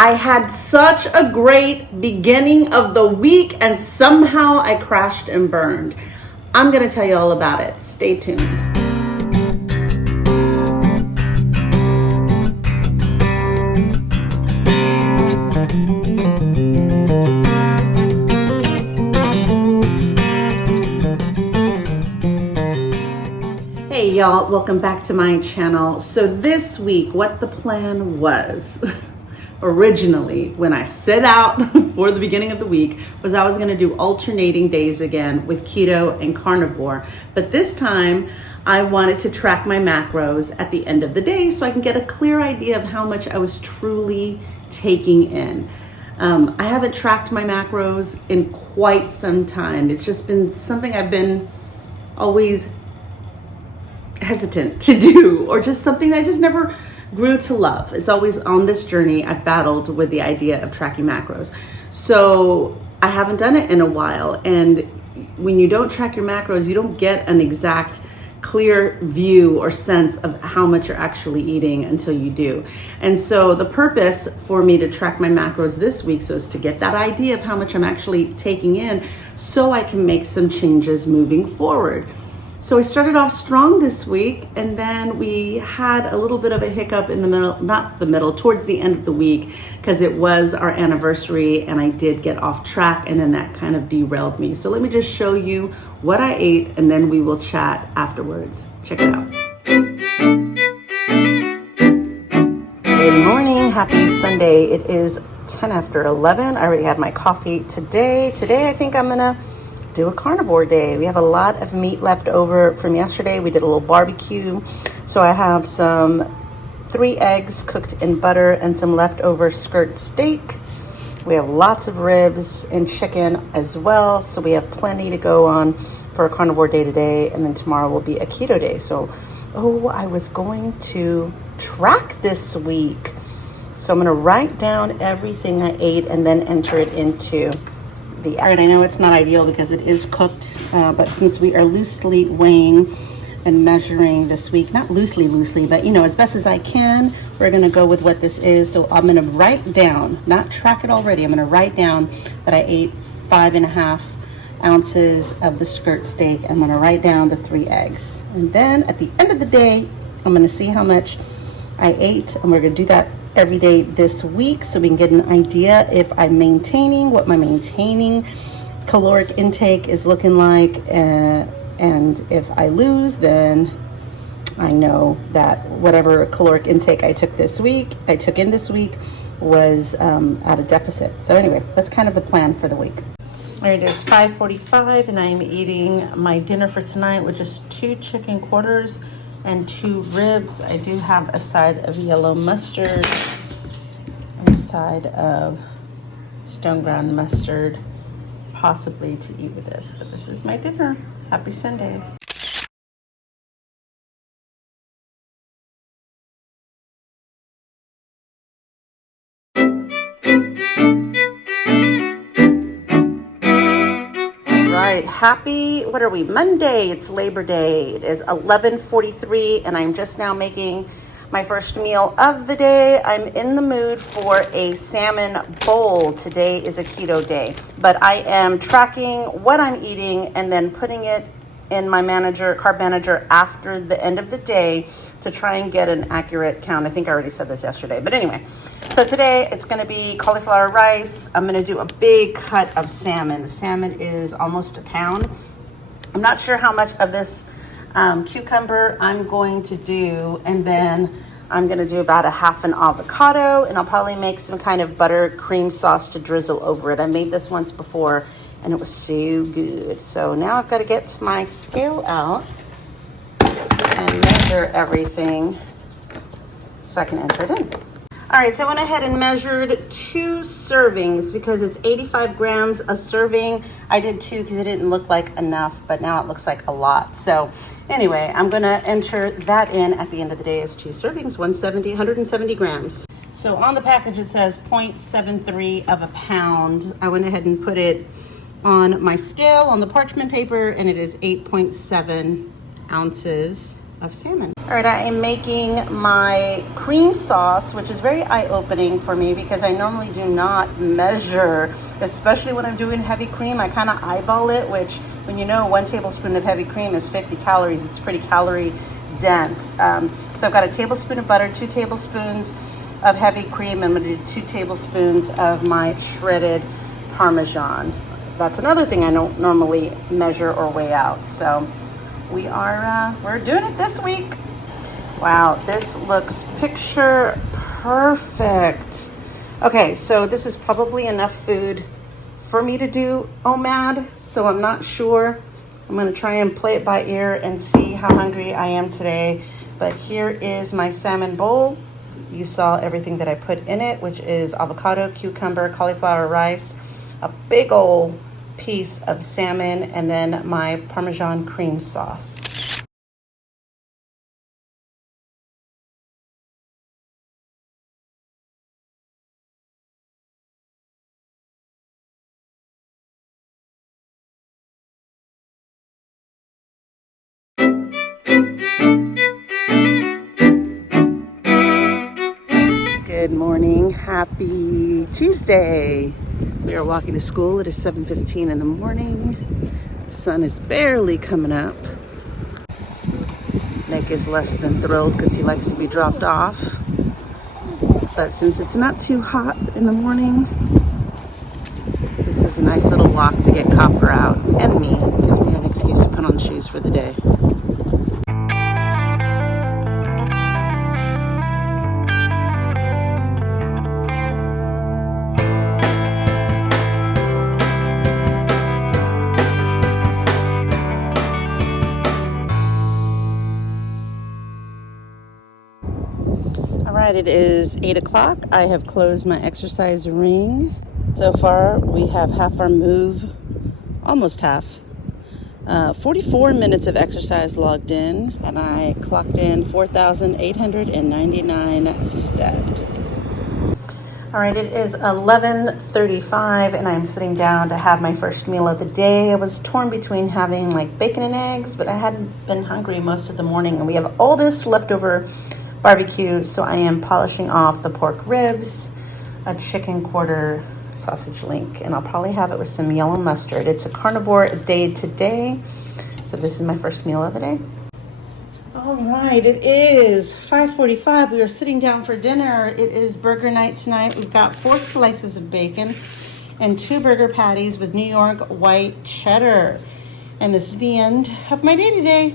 I had such a great beginning of the week and somehow I crashed and burned. I'm gonna tell you all about it. Stay tuned. Hey y'all, welcome back to my channel. So this week, what the plan was originally when I set out for the beginning of the week was I was gonna do alternating days again with keto and carnivore. But this time I wanted to track my macros at the end of the day so I can get a clear idea of how much I was truly taking in. I haven't tracked my macros in quite some time. It's just been something I've been always hesitant to do, or just something I just never grew to love. It's always on this journey I've battled with the idea of tracking macros. So I haven't done it in a while. And when you don't track your macros, you don't get an exact clear view or sense of how much you're actually eating until you do. And so the purpose for me to track my macros this week is to get that idea of how much I'm actually taking in so I can make some changes moving forward. So I started off strong this week, and then we had a little bit of a hiccup in the middle, towards the end of the week, because it was our anniversary and I did get off track, and then that kind of derailed me. So let me just show you what I ate and then we will chat afterwards. Check it out. Good morning, happy Sunday. It is 10 after 11. I already had my coffee today. Today I think I'm gonna do a carnivore day. We have a lot of meat left over from yesterday. We did a little barbecue. So I have some 3 eggs cooked in butter and some leftover skirt steak. We have lots of ribs and chicken as well. So we have plenty to go on for a carnivore day today. And then tomorrow will be a keto day. So, I was going to track this week. So I'm gonna write down everything I ate and then enter it into the app. All right, I know it's not ideal because it is cooked, but since we are loosely weighing and measuring this week, not loosely, but as best as I can, we're gonna go with what this is. So I'm gonna write down, not track it already, I'm gonna write down that I ate 5.5 ounces of the skirt steak. I'm gonna write down the 3 eggs. And then at the end of the day, I'm gonna see how much I ate, and we're gonna do that every day this week so we can get an idea if I'm maintaining, what my maintaining caloric intake is looking like, and if I lose, then I know that whatever caloric intake I took in this week was at a deficit. So anyway, that's kind of the plan for the week. All right, it's 5:45 and I'm eating my dinner for tonight, which is 2 chicken quarters and 2 ribs. I do have a side of yellow mustard and a side of stone ground mustard, possibly to eat with this, but this is my dinner. Happy Sunday. Right, happy, what are we, Monday, it's Labor Day. It is 11:43 and I'm just now making my first meal of the day. I'm in the mood for a salmon bowl. Today is a keto day, but I am tracking what I'm eating and then putting it in my carb manager after the end of the day to try and get an accurate count. I think I already said this yesterday, but anyway. So today it's gonna be cauliflower rice. I'm gonna do a big cut of salmon. The salmon is almost a pound. I'm not sure how much of this cucumber I'm going to do, and then I'm gonna do about a half an avocado, and I'll probably make some kind of butter cream sauce to drizzle over it. I made this once before and it was so good. So now I've got to get my scale out and measure everything so I can enter it in. All right, so I went ahead and measured 2 servings because it's 85 grams a serving. I did 2 because it didn't look like enough, but now it looks like a lot. So anyway, I'm gonna enter that in at the end of the day as 2 servings, 170 grams. So on the package, it says 0.73 of a pound. I went ahead and put it on my scale on the parchment paper, and it is 8.7 ounces. of salmon. All right, I am making my cream sauce, which is very eye-opening for me because I normally do not measure, especially when I'm doing heavy cream. I kind of eyeball it, which when you know 1 tablespoon of heavy cream is 50 calories, it's pretty calorie dense. So I've got a tablespoon of butter, 2 tablespoons of heavy cream, and I'm gonna do 2 tablespoons of my shredded Parmesan. That's another thing I don't normally measure or weigh out. So we're doing it this week. Wow, this looks picture perfect. Okay, so this is probably enough food for me to do OMAD, so I'm not sure. I'm gonna try and play it by ear and see how hungry I am today. But here is my salmon bowl. You saw everything that I put in it, which is avocado, cucumber, cauliflower rice, a big old piece of salmon, and then my Parmesan cream sauce. Good morning, happy Tuesday. We are walking to school. It is 7:15 in the morning. The sun is barely coming up. Nick is less than thrilled because he likes to be dropped off. But since it's not too hot in the morning, this is a nice little walk to get Copper out and me. Gives me an excuse to put on shoes for the day. All right, it is 8 o'clock. I have closed my exercise ring. So far, we have half our move, almost half. 44 minutes of exercise logged in, and I clocked in 4,899 steps. All right, it is 11:35, and I'm sitting down to have my first meal of the day. I was torn between having like bacon and eggs, but I hadn't been hungry most of the morning, and we have all this leftover barbecue, so I am polishing off the pork ribs, a chicken quarter sausage link, and I'll probably have it with some yellow mustard. It's a carnivore day today, so this is my first meal of the day. All right, it is 5:45. We are sitting down for dinner. It is burger night tonight. We've got 4 slices of bacon and 2 burger patties with New York white cheddar. And this is the end of my day today.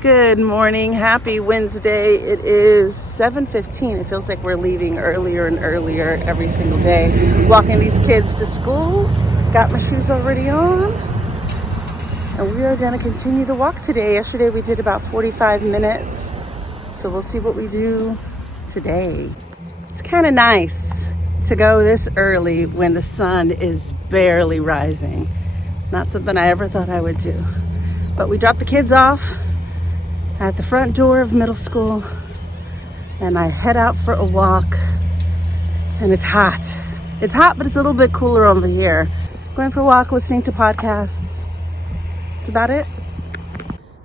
Good morning, happy Wednesday. It is 7:15. It feels like we're leaving earlier and earlier every single day. Walking these kids to school. Got my shoes already on. And we are gonna continue the walk today. Yesterday we did about 45 minutes. So we'll see what we do today. It's kind of nice to go this early when the sun is barely rising. Not something I ever thought I would do. But we dropped the kids off at the front door of middle school, and I head out for a walk, and it's hot. It's hot, but it's a little bit cooler over here. Going for a walk, listening to podcasts. That's about it.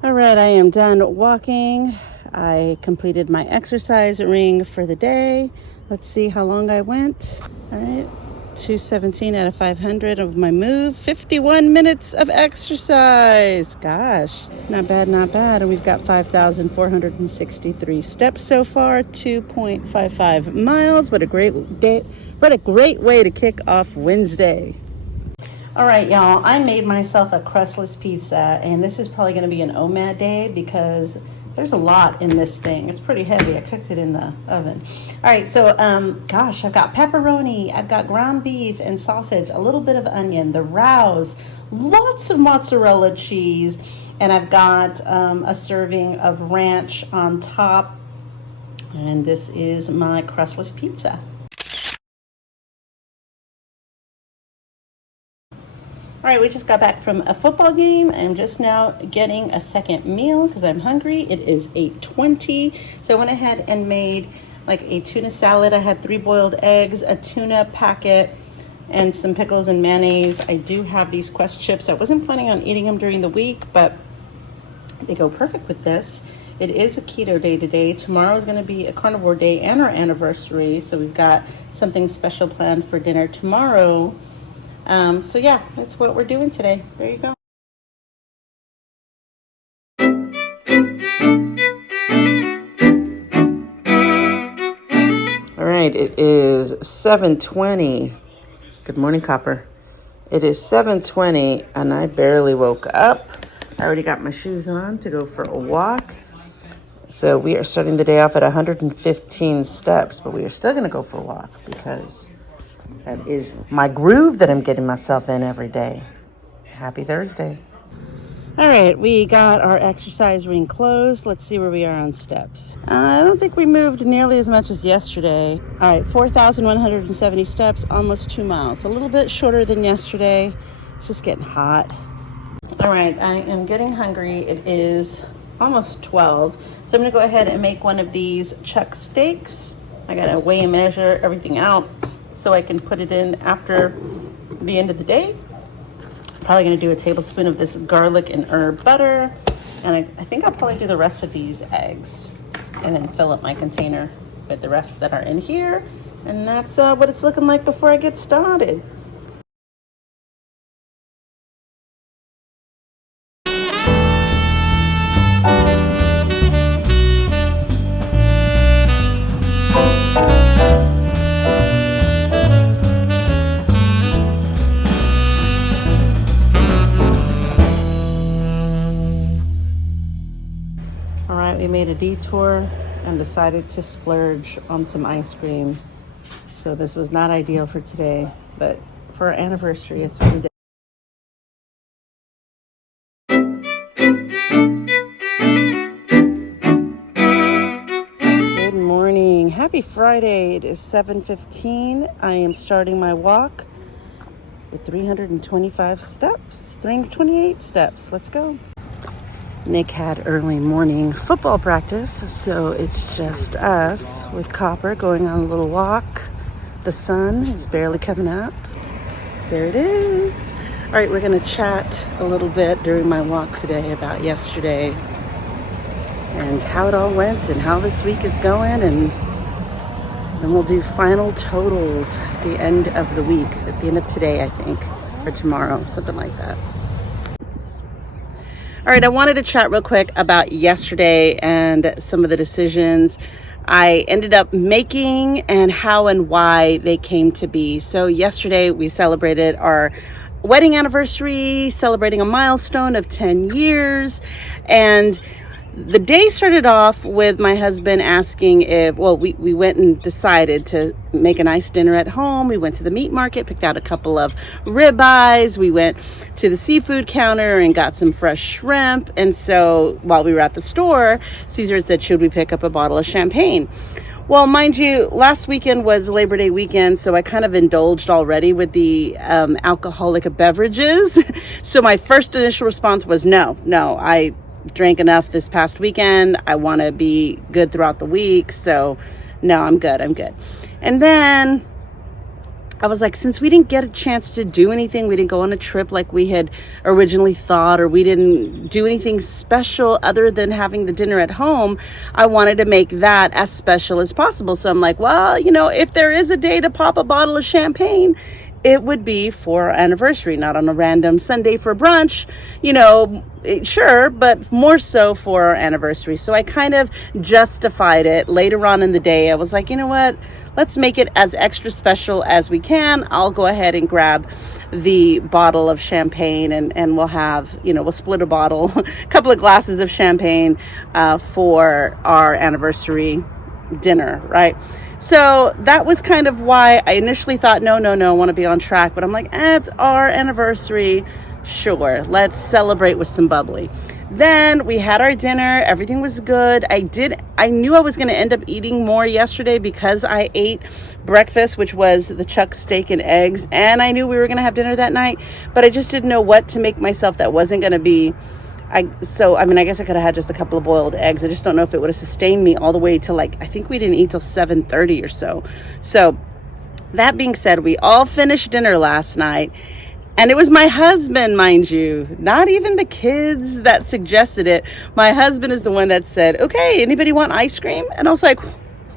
All right, I am done walking. I completed my exercise ring for the day. Let's see how long I went. All right, 217 out of 500 of my move. 51 minutes of exercise. Gosh, not bad, not bad. And we've got 5,463 steps so far, 2.55 miles. What a great day. What a great way to kick off Wednesday. All right, y'all, I made myself a crustless pizza, and this is probably gonna be an OMAD day because there's a lot in this thing. It's pretty heavy. I cooked it in the oven. All right, so gosh, I've got pepperoni, I've got ground beef and sausage, a little bit of onion, the rouse, lots of mozzarella cheese, and I've got a serving of ranch on top. And this is my crustless pizza. All right, we just got back from a football game. I'm just now getting a second meal because I'm hungry. It is 8:20. So I went ahead and made like a tuna salad. I had 3 boiled eggs, a tuna packet, and some pickles and mayonnaise. I do have these Quest chips. I wasn't planning on eating them during the week, but they go perfect with this. It is a keto day today. Tomorrow is going to be a carnivore day and our anniversary, so we've got something special planned for dinner tomorrow. So yeah, that's what we're doing today. There you go. All right, it is 7:20. Good morning, Copper. It is 7:20 and I barely woke up. I already got my shoes on to go for a walk. So we are starting the day off at 115 steps, but we are still going to go for a walk because that is my groove that I'm getting myself in every day. Happy Thursday. All right, we got our exercise ring closed. Let's see where we are on steps. I don't think we moved nearly as much as yesterday. All right, 4,170 steps, almost 2 miles. A little bit shorter than yesterday. It's just getting hot. All right, I am getting hungry. It is almost 12. So I'm gonna go ahead and make one of these chuck steaks. I gotta weigh and measure everything out so I can put it in after the end of the day. Probably gonna do a tablespoon of this garlic and herb butter. And I think I'll probably do the rest of these eggs and then fill up my container with the rest that are in here. And that's what it's looking like before I get started. All right, we made a detour and decided to splurge on some ice cream. So this was not ideal for today, but for our anniversary, it's what we did. Good morning. Happy Friday. It is 7:15. I am starting my walk with 325 steps, 328 steps. Let's go. Nick had early morning football practice, so it's just us with Copper going on a little walk. The sun is barely coming up. There it is. All right, we're gonna chat a little bit during my walk today about yesterday and how it all went and how this week is going, and then we'll do final totals at the end of the week, at the end of today, I think, or tomorrow, something like that. All right, I wanted to chat real quick about yesterday and some of the decisions I ended up making and how and why they came to be. So yesterday we celebrated our wedding anniversary, celebrating a milestone of 10 years. And the day started off with my husband asking we went and decided to make a nice dinner at home. We went to the meat market, picked out a couple of ribeyes. We went to the seafood counter and got some fresh shrimp. And so while we were at the store, Caesar had said, should we pick up a bottle of champagne? Well, mind you, last weekend was Labor Day weekend, so I kind of indulged already with the alcoholic beverages. So my first initial response was no, I drank enough this past weekend. I want to be good throughout the week. So no, I'm good. And then I was like, since we didn't get a chance to do anything, we didn't go on a trip like we had originally thought, or we didn't do anything special other than having the dinner at home, I wanted to make that as special as possible. So I'm like, well, if there is a day to pop a bottle of champagne, it would be for our anniversary, not on a random Sunday for brunch, sure, but more so for our anniversary. So I kind of justified it later on in the day. I was like, you know what? Let's make it as extra special as we can. I'll go ahead and grab the bottle of champagne and we'll have, we'll split a bottle, a couple of glasses of champagne for our anniversary dinner, right? So that was kind of why I initially thought, no, I want to be on track. But I'm like, it's our anniversary. Sure, let's celebrate with some bubbly. Then we had our dinner. Everything was good. I knew I was going to end up eating more yesterday because I ate breakfast, which was the chuck steak and eggs. And I knew we were going to have dinner that night. But I just didn't know what to make myself that wasn't going to be I mean, I guess I could have had just a couple of boiled eggs. I just don't know if it would have sustained me all the way to like, I think we didn't eat till 7:30 or so. So that being said, we all finished dinner last night. And it was my husband, mind you, not even the kids that suggested it. My husband is the one that said, okay, anybody want ice cream? And I was like,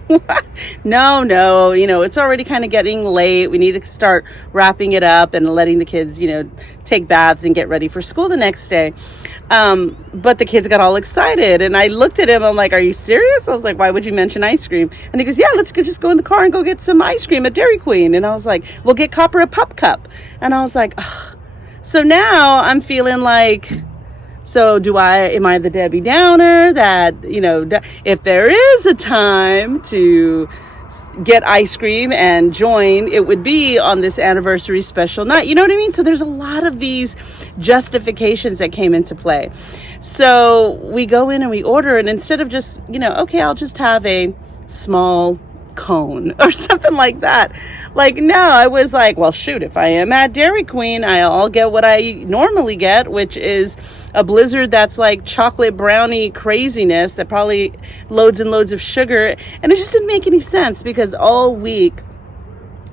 what? No, it's already kind of getting late. We need to start wrapping it up and letting the kids, take baths and get ready for school the next day. But the kids got all excited and I looked at him. I'm like, are you serious? I was like, why would you mention ice cream? And he goes, yeah, let's just go in the car and go get some ice cream at Dairy Queen. And I was like, we'll get Copper a pup cup. And I was like, ugh. So now I'm feeling like, so am I the Debbie Downer that, if there is a time to get ice cream and join, it would be on this anniversary special night. You know what I mean? So there's a lot of these justifications that came into play. So we go in and we order, and instead of just, okay, I'll just have a small cone or something like that. Like, no, I was like, well, shoot, if I am at Dairy Queen, I'll get what I normally get, which is a blizzard that's like chocolate brownie craziness that probably loads and loads of sugar. And it just didn't make any sense because all week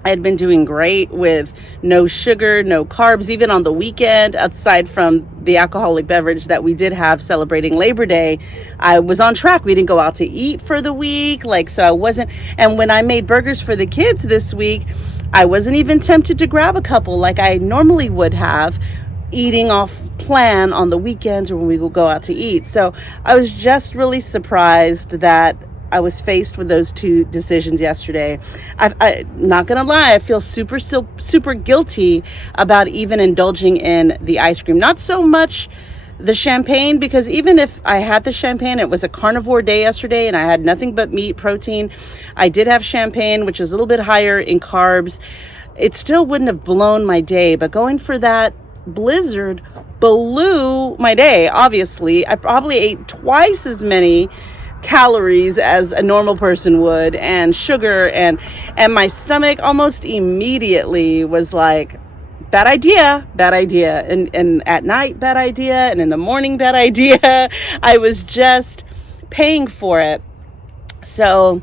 I had been doing great with no sugar, no carbs, even on the weekend, aside from the alcoholic beverage that we did have celebrating Labor Day. I was on track. We didn't go out to eat for the week. So I wasn't. And when I made burgers for the kids this week, I wasn't even tempted to grab a couple like I normally would have, eating off plan on the weekends or when we would go out to eat. So I was just really surprised that I was faced with those two decisions yesterday. I'm not gonna lie, I feel super guilty about even indulging in the ice cream. Not so much the champagne, because even if I had the champagne, it was a carnivore day yesterday and I had nothing but meat, protein. I did have champagne, which is a little bit higher in carbs. It still wouldn't have blown my day, but going for that blizzard blew my day. Obviously, I probably ate twice as many calories as a normal person would, and sugar, and my stomach almost immediately was like, bad idea, and at night, bad idea, and in the morning, bad idea. I was just paying for it. So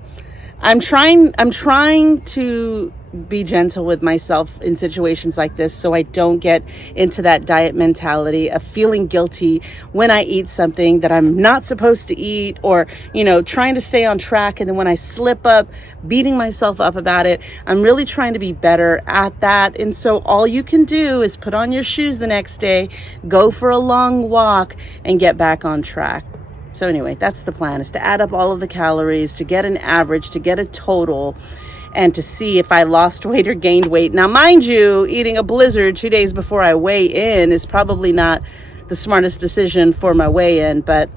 I'm trying to be gentle with myself in situations like this so I don't get into that diet mentality of feeling guilty when I eat something that I'm not supposed to eat, or, trying to stay on track. And then when I slip up, beating myself up about it. I'm really trying to be better at that. And so all you can do is put on your shoes the next day, go for a long walk, and get back on track. So anyway, that's the plan, is to add up all of the calories, to get an average, to get a total, and to see if I lost weight or gained weight. Now, mind you, eating a blizzard 2 days before I weigh in is probably not the smartest decision for my weigh-in, but,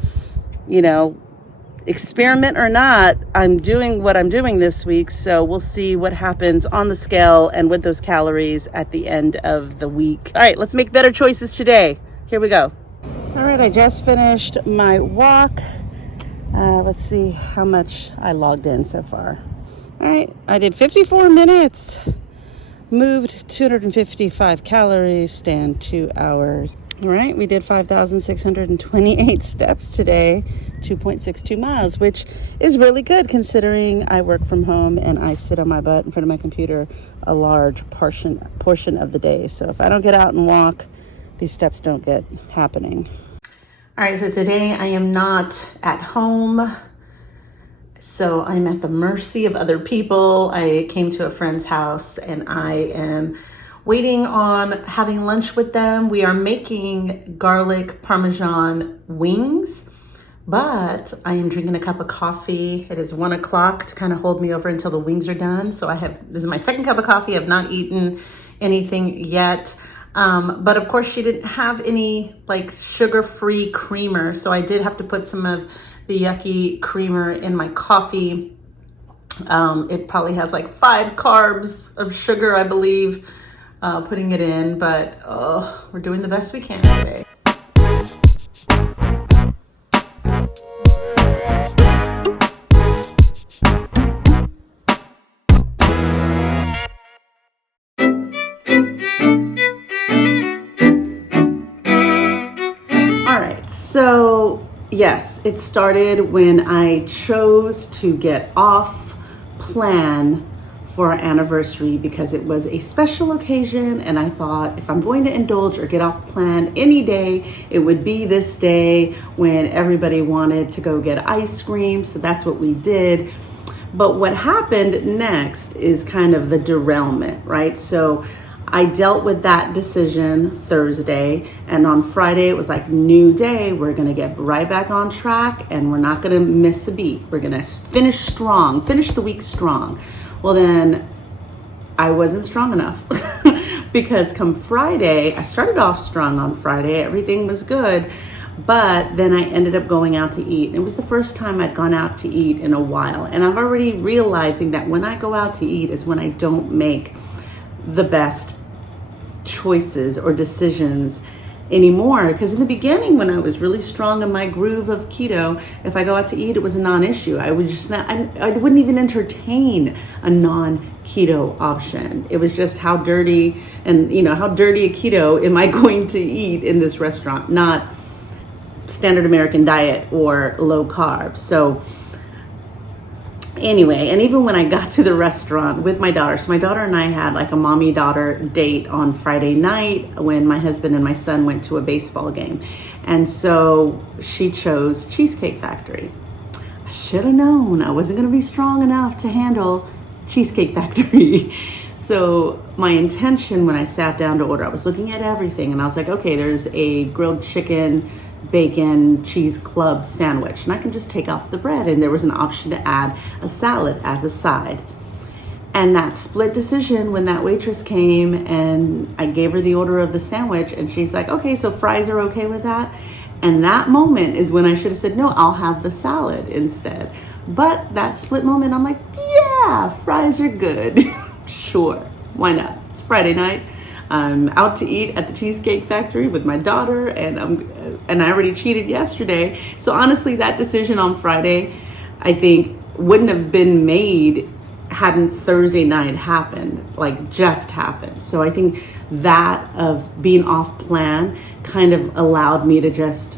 experiment or not, I'm doing what I'm doing this week, so we'll see what happens on the scale and with those calories at the end of the week. All right, let's make better choices today. Here we go. All right, I just finished my walk. Let's see how much I logged in so far. All right, I did 54 minutes, moved 255 calories, stand 2 hours. All right, we did 5,628 steps today, 2.62 miles, which is really good considering I work from home and I sit on my butt in front of my computer a large portion of the day. So if I don't get out and walk, these steps don't get happening. All right, so today I am not at home. So I'm at the mercy of other people. I came to a friend's house and I am waiting on having lunch with them. We are making garlic Parmesan wings, but I am drinking a cup of coffee. It is 1 o'clock to kind of hold me over until the wings are done. So this is my second cup of coffee. I've not eaten anything yet. But of course she didn't have any like sugar-free creamer. So I did have to put some of the yucky creamer in my coffee. It probably has like 5 carbs of sugar, I believe, putting it in, but we're doing the best we can today. So yes, it started when I chose to get off plan for our anniversary because it was a special occasion, and I thought if I'm going to indulge or get off plan any day, it would be this day when everybody wanted to go get ice cream. So that's what we did. But what happened next is kind of the derailment, right? So I dealt with that decision Thursday, and on Friday it was like new day. We're gonna get right back on track, and we're not gonna miss a beat. We're gonna finish strong, finish the week strong. Well, then I wasn't strong enough because come Friday, I started off strong on Friday. Everything was good, but then I ended up going out to eat. It was the first time I'd gone out to eat in a while, and I'm already realizing that when I go out to eat is when I don't make the best choices or decisions anymore. Because in the beginning, when I was really strong in my groove of keto, if I go out to eat, it was a non-issue. I would just not, I wouldn't even entertain a non-keto option. It was just how dirty and how dirty a keto am I going to eat in this restaurant, not standard American diet or low carb. So anyway, and even when I got to the restaurant with my daughter, so my daughter and I had like a mommy-daughter date on Friday night when my husband and my son went to a baseball game. And so she chose Cheesecake Factory. I should have known I wasn't going to be strong enough to handle Cheesecake Factory. So my intention when I sat down to order, I was looking at everything and I was like, okay, there's a grilled chicken, bacon, cheese club sandwich, and I can just take off the bread. And there was an option to add a salad as a side. And that split decision when that waitress came and I gave her the order of the sandwich and she's like, okay, so fries are okay with that. And that moment is when I should have said, no, I'll have the salad instead. But that split moment, I'm like, yeah, fries are good. Sure, why not? It's Friday night. I'm out to eat at the Cheesecake Factory with my daughter, and I already cheated yesterday. So honestly, that decision on Friday, I think, wouldn't have been made hadn't Thursday night happened, like just happened. So I think that of being off plan kind of allowed me to just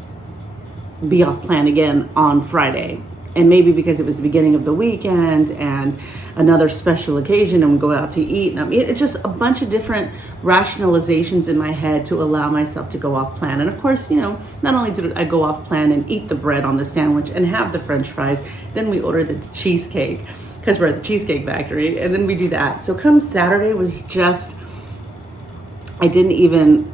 be off plan again on Friday. And maybe because it was the beginning of the weekend and another special occasion and we go out to eat. And it's just a bunch of different rationalizations in my head to allow myself to go off plan. And of course, not only did I go off plan and eat the bread on the sandwich and have the French fries, then we ordered the cheesecake because we're at the Cheesecake Factory, and then we do that. So come Saturday was just, I didn't even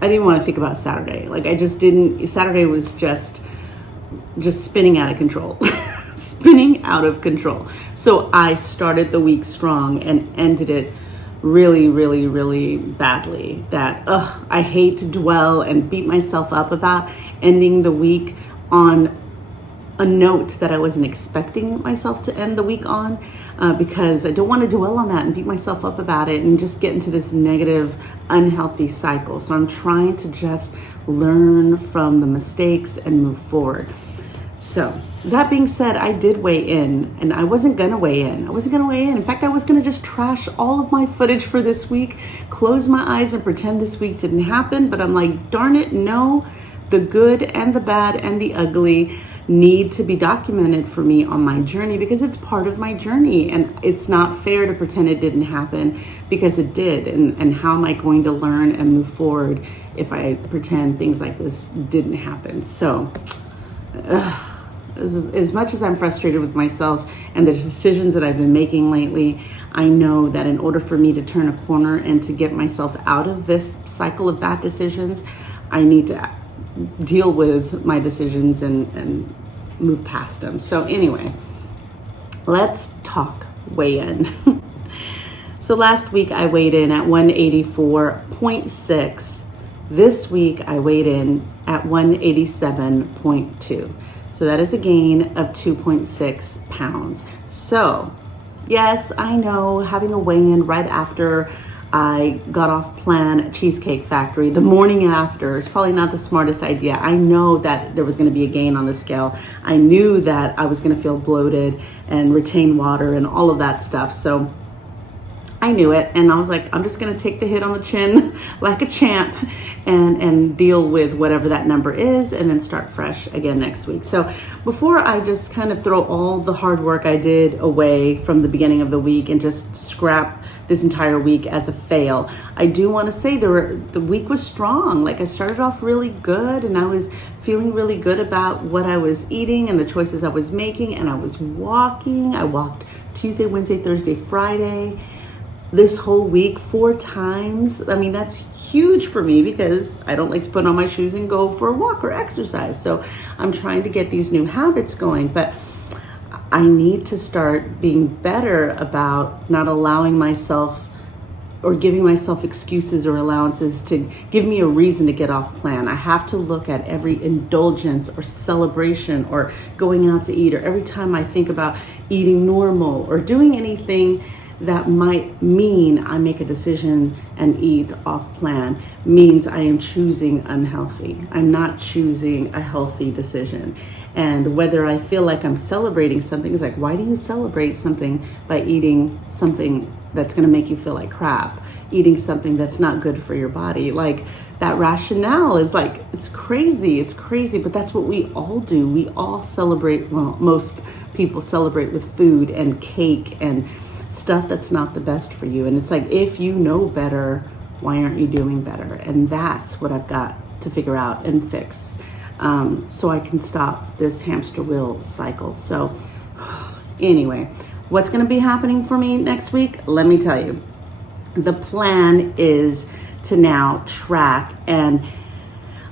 want to think about Saturday. Like Saturday was just spinning out of control. Spinning out of control. So I started the week strong and ended it really, really, really badly. That I hate to dwell and beat myself up about ending the week on a note that I wasn't expecting myself to end the week on, because I don't want to dwell on that and beat myself up about it and just get into this negative, unhealthy cycle. So I'm trying to just learn from the mistakes and move forward. So that being said, I did weigh in, and I wasn't going to weigh in. In fact, I was going to just trash all of my footage for this week, close my eyes and pretend this week didn't happen. But I'm like, darn it, no, the good and the bad and the ugly need to be documented for me on my journey, because it's part of my journey, and it's not fair to pretend it didn't happen because it did. And how am I going to learn and move forward if I pretend things like this didn't happen? So as much as I'm frustrated with myself and the decisions that I've been making lately, I know that in order for me to turn a corner and to get myself out of this cycle of bad decisions, I need to deal with my decisions and move past them. So anyway, let's talk weigh-in. So last week I weighed in at 184.6. This week I weighed in at 187.2. So that is a gain of 2.6 pounds. So yes, I know having a weigh-in right after I got off plan at Cheesecake Factory, the morning after, is probably not the smartest idea. I know that there was going to be a gain on the scale. I knew that I was going to feel bloated and retain water and all of that stuff. So I knew it, and I was like, I'm just gonna take the hit on the chin like a champ and deal with whatever that number is, and then start fresh again next week. So before I just kind of throw all the hard work I did away from the beginning of the week and just scrap this entire week as a fail, I do want to say the week was strong. Like, I started off really good, and I was feeling really good about what I was eating and the choices I was making, and I was walking. I walked Tuesday, Wednesday, Thursday, Friday, this whole week 4 times. I mean, that's huge for me because I don't like to put on my shoes and go for a walk or exercise. So I'm trying to get these new habits going, but I need to start being better about not allowing myself or giving myself excuses or allowances to give me a reason to get off plan. I have to look at every indulgence or celebration or going out to eat, or every time I think about eating normal or doing anything that might mean I make a decision and eat off plan, means I am choosing unhealthy. I'm not choosing a healthy decision. And whether I feel like I'm celebrating something, is like, why do you celebrate something by eating something that's gonna make you feel like crap, eating something that's not good for your body? Like, that rationale is like, it's crazy, but that's what we all do. We all celebrate, well, most people celebrate with food and cake and stuff that's not the best for you. And it's like, if you know better, why aren't you doing better? And that's what I've got to figure out and fix, so I can stop this hamster wheel cycle. So anyway, what's going to be happening for me next week? Let me tell you. The plan is to now track, and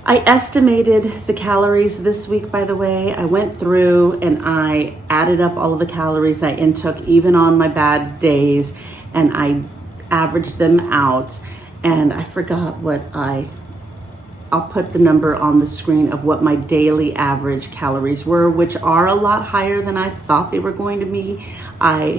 I estimated the calories this week, by the way. I went through and I added up all of the calories I intook, even on my bad days, and I averaged them out. And I forgot what I'll put the number on the screen of what my daily average calories were, which are a lot higher than I thought they were going to be. I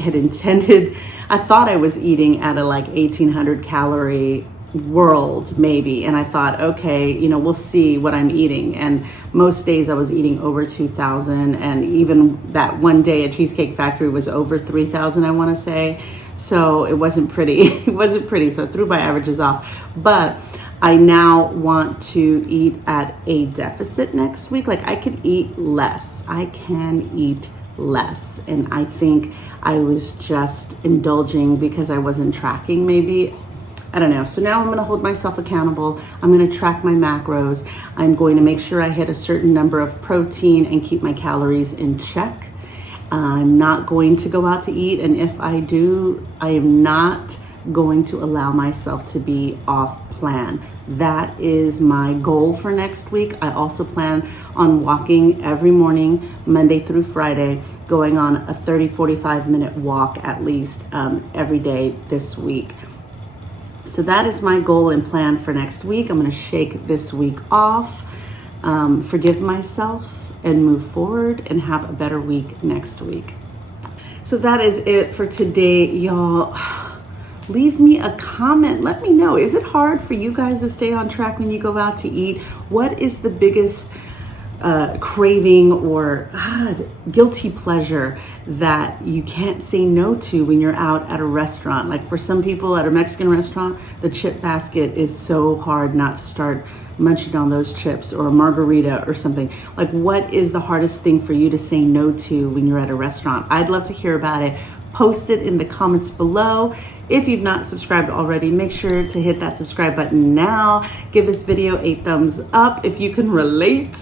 thought I was eating at a like 1,800 calorie world maybe, and I thought, okay, we'll see what I'm eating. And most days I was eating over 2,000, and even that one day at Cheesecake Factory was over 3,000, I want to say. So it wasn't pretty. So I threw my averages off. But I now want to eat at a deficit next week. Like, I could eat less. I can eat less. And I think I was just indulging because I wasn't tracking, maybe. I don't know. So now I'm going to hold myself accountable. I'm going to track my macros. I'm going to make sure I hit a certain number of protein and keep my calories in check. I'm not going to go out to eat. And if I do, I am not going to allow myself to be off plan. That is my goal for next week. I also plan on walking every morning, Monday through Friday, going on a 30-45 minute walk at least every day this week. So that is my goal and plan for next week. I'm going to shake this week off, forgive myself, and move forward and have a better week next week. So that is it for today, y'all. Leave me a comment. Let me know. Is it hard for you guys to stay on track when you go out to eat? What is the biggest craving or guilty pleasure that you can't say no to when you're out at a restaurant? Like, for some people at a Mexican restaurant, the chip basket is so hard not to start munching on those chips, or a margarita or something. Like, what is the hardest thing for you to say no to when you're at a restaurant? I'd love to hear about it. Post it in the comments below. If you've not subscribed already, make sure to hit that subscribe button now. Give this video a thumbs up if you can relate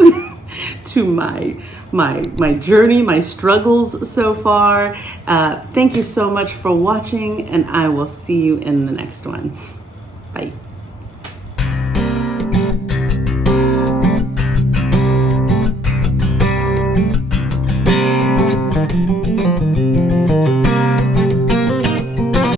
to my journey, my struggles so far. Thank you so much for watching, and I will see you in the next one. Bye.